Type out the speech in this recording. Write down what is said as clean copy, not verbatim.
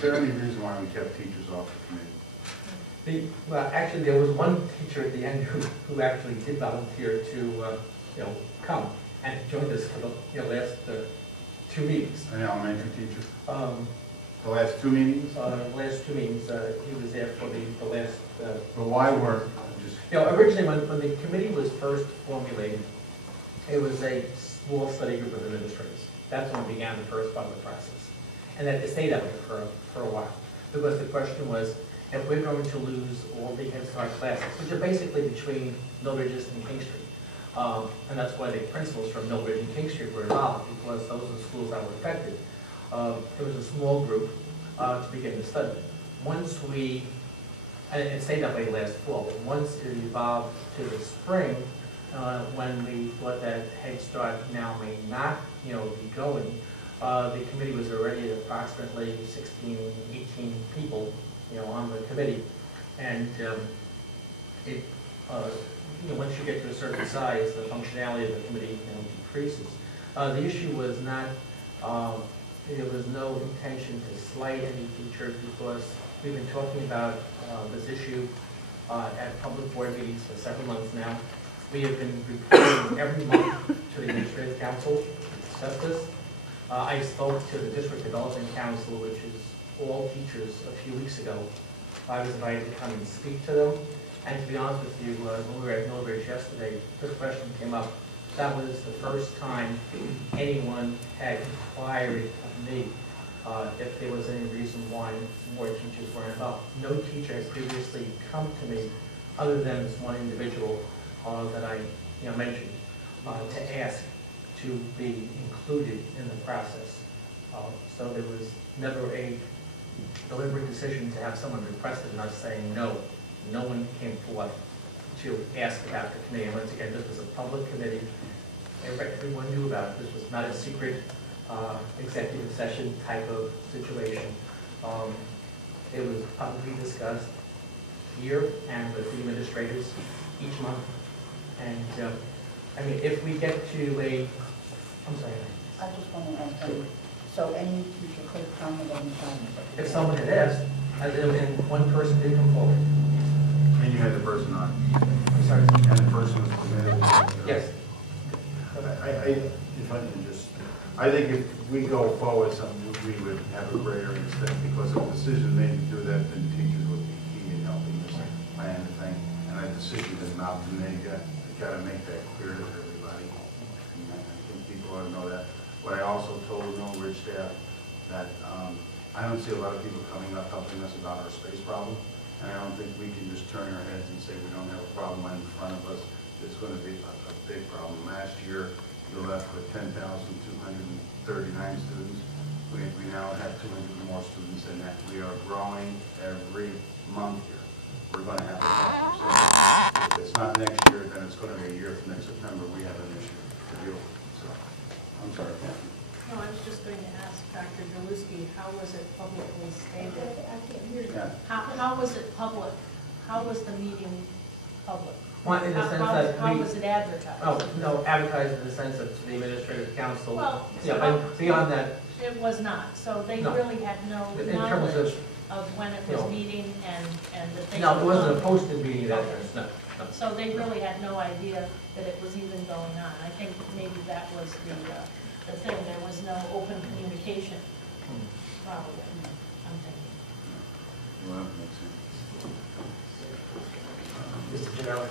is there any reason why we kept teachers off the committee? Well, actually, there was one teacher at the end who actually did volunteer to, come and joined us for the last 2 meetings. An elementary teacher? Um, The last 2 meetings? Last 2 meetings, he was there for the last. But why weren't just? Originally, when the committee was first formulated, it was a small study group of administrators. That's when it began the first part of the process. And that it stayed that way for a while. Because the question was, if we're going to lose all the Head Start classes, which are basically between Mill Regis and King Street, and that's why the principals from Mill Ridge and King Street were involved, because those are the schools that were affected. It was a small group to begin the study. Once we, and it stayed that way last fall, but once it evolved to the spring, when we thought that Head Start now may not, be going, the committee was already at approximately 16, 18 people, on the committee, and once you get to a certain size, the functionality of the committee decreases. The issue was not, there was no intention to slight any teacher, because we've been talking about this issue at public board meetings for several months now. We have been reporting every month to the Administrative Council to discuss this. I spoke to the District Development Council, which is all teachers, a few weeks ago. I was invited to come and speak to them. And to be honest with you, when we were at Mill Ridge yesterday, this question came up. That was the first time anyone had inquired of me if there was any reason why more teachers weren't involved. No teacher has previously come to me, other than this one individual that I mentioned, to ask to be included in the process. So there was never a deliberate decision to have someone requested and us saying no. No one came forward to ask about the committee. And once again, this was a public committee. Everyone knew about it. This was not a secret executive session type of situation. It was publicly discussed here and with the administrators each month. And if we get to I'm sorry. I just want to ask you, so any teacher could come at any time? If someone had asked, and one person did come forward. And you had the person on? I'm sorry. And the person was permitted? Yes. If I can just, I think if we go forward, we would have a greater extent, because if a decision made to do that, then teachers would be key in helping us plan the thing. And that decision is not to make that. You got to make that clear to everybody. And I think people ought to know that. But I also told Mill Ridge staff that I don't see a lot of people coming up helping us about our space problem. And I don't think we can just turn our heads and say we don't have a problem in front of us. It's going to be a big problem. Last year, we left with 10,239 students. We now have 200 more students in that. We are growing every month here. We're going to have a problem. So if it's not next year, then it's going to be a year from next September. We have an issue to deal with. So I'm sorry, Kathy. No, I was just going to ask Dr. Jaluski, how was it publicly stated? I can't hear you. Yeah. How was it public? How was the meeting public? Well, in the sense that How was it advertised? Oh, no, advertised in the sense of to the Administrative Council. Well, but beyond that, it was not. So they No. really had no in terms knowledge of, of when it was No. meeting and that they. no, it wasn't a could posted meeting that Okay. no. So they really had no idea that it was even going on. I think maybe that was the thing. There was no open communication, probably, I'm thinking. Well, that makes sense. Mr. Janela.